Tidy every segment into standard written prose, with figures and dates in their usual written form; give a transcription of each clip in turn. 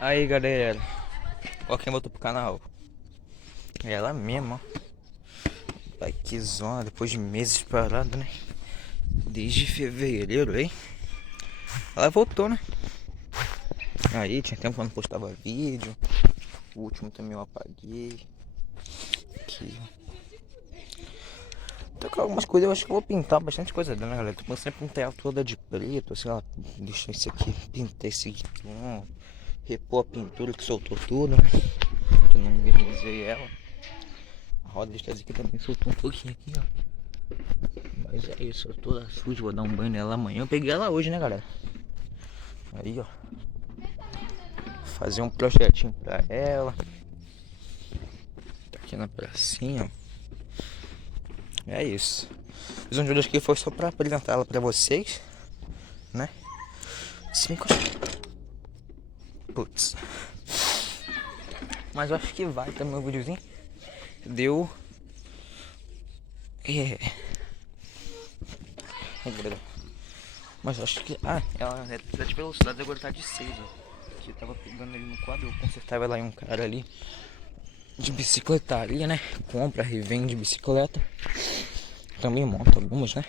Aí galera, ó quem voltou pro canal. É ela mesma, ó. Ai que zona, depois de meses parado, né? Desde fevereiro, hein? Ela voltou, né? Aí tinha tempo que eu não postava vídeo. O último também eu apaguei. Aqui. Então com algumas coisas eu acho que eu vou pintar bastante coisa dela, né, galera? Tô pensando em pintar ela toda de preto, sei lá, deixar isso aqui, pintar esse tom, repor a pintura que soltou tudo, né? Que eu não vermelhei ela. A roda de trás aqui também soltou um pouquinho aqui, ó. Mas é isso, eu tô toda suja, vou dar um banho nela amanhã. Eu peguei ela hoje, né, galera? Aí, ó. Fazer um projetinho pra ela. Tá aqui na pracinha, ó. É isso. Fiz um vídeo aqui foi só pra apresentar ela pra vocês, né? Se me Putz. Mas eu acho que vai também o videozinho. Deu. É. Mas eu acho que. Ah, ela é de velocidade, agora tá de 6, ó. Que eu tava pegando ali no quadro, eu consertava lá em um cara ali de bicicletaria, né? Compra, revende bicicleta. Também monta algumas, né?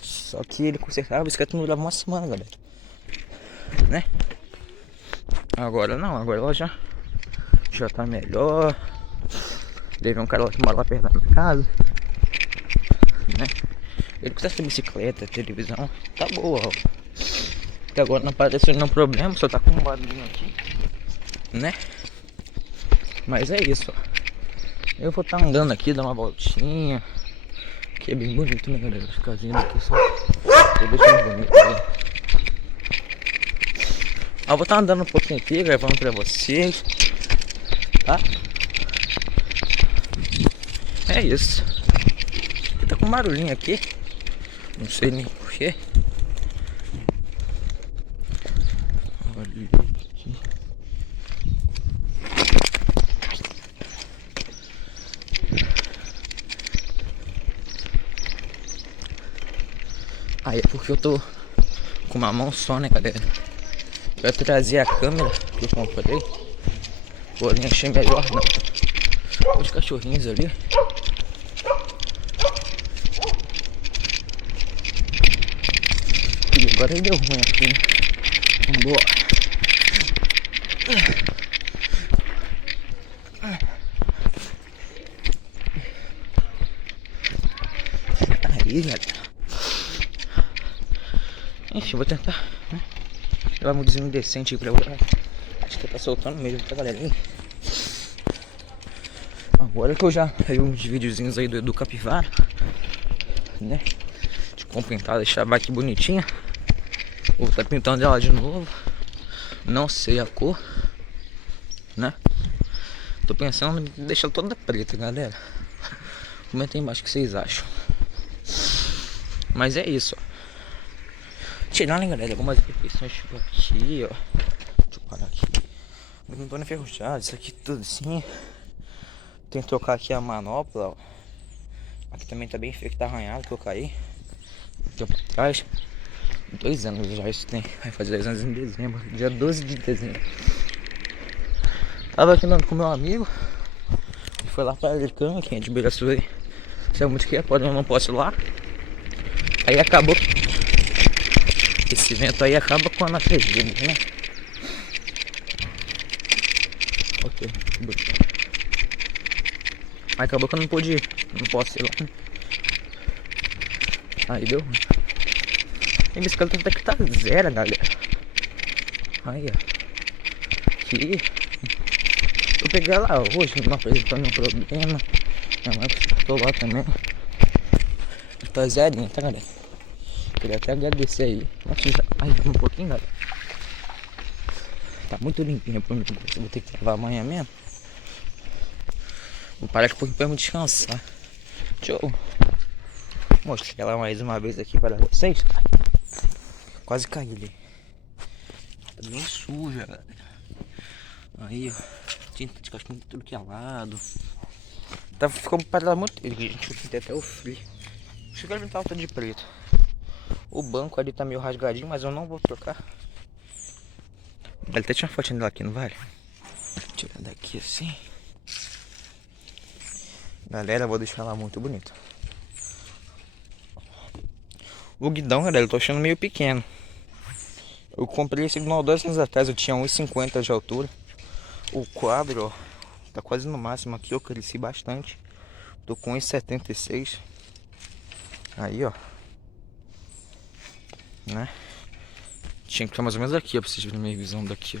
Só que ele consertava a bicicleta não durava uma semana, galera. Né? Agora não, agora ela já tá melhor. Levei um cara lá que mora lá perto da minha casa, né? Ele conserta bicicleta, televisão, tá boa, ó. Até agora não apareceu nenhum problema, só tá com um barulhinho aqui, né? Mas é isso, ó. Eu vou estar andando aqui, dando uma voltinha. Que é bem bonito, né, galera? As casinhas aqui são todas bem bonitas, né? Eu vou estar andando um pouquinho aqui, gravando pra vocês, tá? É isso. Tá com um barulhinho aqui, não sei nem porquê. Olha aqui. Aí é porque eu tô com uma mão só, né, galera? Eu trazer a câmera que eu comprei, porém achei melhor não. Os cachorrinhos ali. E agora deu ruim aqui, né? Vambora. Aí, galera. Enfim, vou tentar, né? Levar um desenho decente aí pra eu. Acho que tá soltando mesmo, tá, galera? Agora que eu já vi uns videozinhos aí do capivara, né? De como pintar, deixar a bike bonitinha. Vou estar pintando ela de novo. Não sei a cor, né? Tô pensando em deixar ela toda preta, galera. Comenta aí embaixo o que vocês acham. Mas é isso, ó. Tirar, né, galera? Algumas imperfeições tipo aqui, ó. Deixa eu parar aqui. O não tô enferrujado, isso aqui tudo assim. Tem que trocar aqui a manopla, ó. Aqui também tá bem feio, que tá arranhado, que eu caí tempo atrás. 2 anos já isso tem. Vai fazer 2 anos em dezembro, dia 12 de dezembro. Tava aqui andando com meu amigo. Ele foi lá pra Alicante, quem é de Beiraçu aí. Sabe muito que é, pode, eu não posso ir lá. Aí acabou. Esse vento aí acaba com a nossa vida, né? Ok. Aí acabou que eu não pude ir. Não posso ir lá. Aí deu ruim. E a bicicleta até que tá zero, galera. Aí, ó. Aqui. Eu peguei ela hoje, não apresentou nenhum problema. Minha mãe consertou lá também. Tá zerinha, tá, galera? Queria até agradecer aí. Ai, um pouquinho, galera. Tá muito limpinha pra mim. Vou ter que lavar amanhã mesmo. Vou parar um pouquinho pra me descansar. Deixa eu mostrar ela mais uma vez aqui para vocês. Quase caí ali. Tá bem suja, galera. Aí, ó. Tinta de cachorro tudo que é lado. Ficou parado muito. Gente, eu senti até o frio. Acho que eu quero pintar ela toda de preto. O banco ali tá meio rasgadinho, mas eu não vou trocar. Ele até tinha uma fotinha dela aqui, não vale? Tirar daqui assim. Galera, eu vou deixar ela muito bonita. O guidão, galera, eu tô achando meio pequeno. Eu comprei esse guidão há 2 anos atrás, eu tinha 1,50 de altura. O quadro, ó, tá quase no máximo aqui, eu cresci bastante. Tô com 1,76. Aí, ó. Né? Tinha que estar mais ou menos aqui, ó, pra vocês verem a minha visão daqui, ó.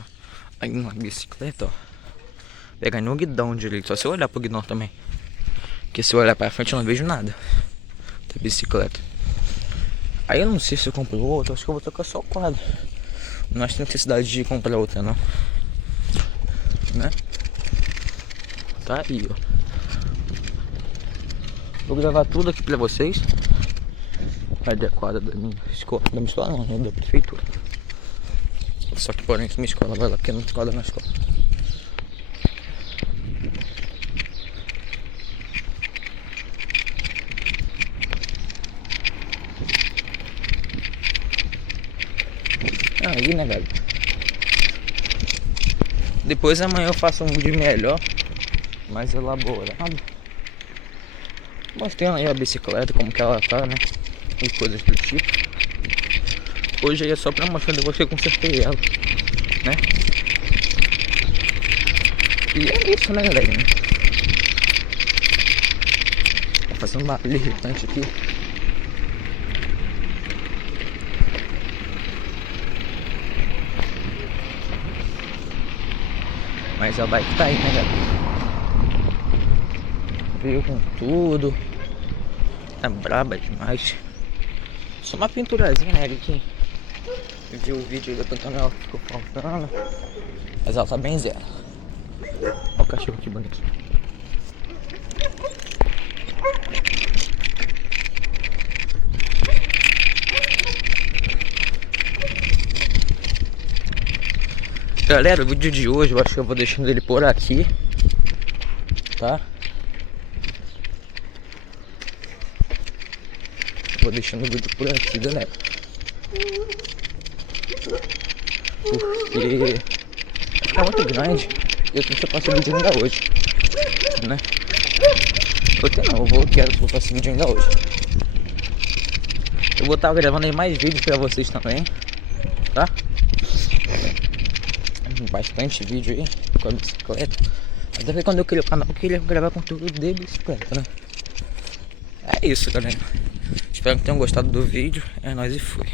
Aí uma bicicleta, ó. Pega no guidão direito, só se eu olhar pro guidão também. Porque se eu olhar pra frente eu não vejo nada da bicicleta. Aí eu não sei se eu compro outra, acho que eu vou trocar só o quadro. Não acho que tem necessidade de comprar outra não. Né? Tá aí, ó. Vou gravar tudo aqui pra vocês. Adequada da minha escola. Da minha escola não, né? Da prefeitura. Só que porém que minha escola vai lá, porque não tem quadra na escola. Aí, né, velho? Depois amanhã eu faço um vídeo melhor, mais elaborado, mostrando aí a bicicleta, como que ela tá, né? E coisas do tipo. Hoje aí é só pra mostrar depois que eu consertei ela, né? E é isso, né, galera? Tá fazendo barulho irritante aqui. Mas a bike tá aí, né, galera? Veio com tudo. Tá braba demais. Só uma pinturazinha, né? Ali que viu o vídeo da pintando, ela ficou faltando. Mas ela tá bem zero. Olha o cachorro que bonito. Galera, o vídeo de hoje eu acho que eu vou deixando ele por aqui, tá? Vou deixando o vídeo por aqui, galera. Porque vai ficar muito grande e eu tenho que fazer vídeo ainda hoje, né? Quero que eu faça vídeo ainda hoje. Eu vou estar gravando aí mais vídeos pra vocês também, tá? Bastante vídeo aí com a bicicleta. Mas até quando eu criei o canal eu queria gravar conteúdo de bicicleta, né? É isso, galera. Espero que tenham gostado do vídeo. É nóis e fui.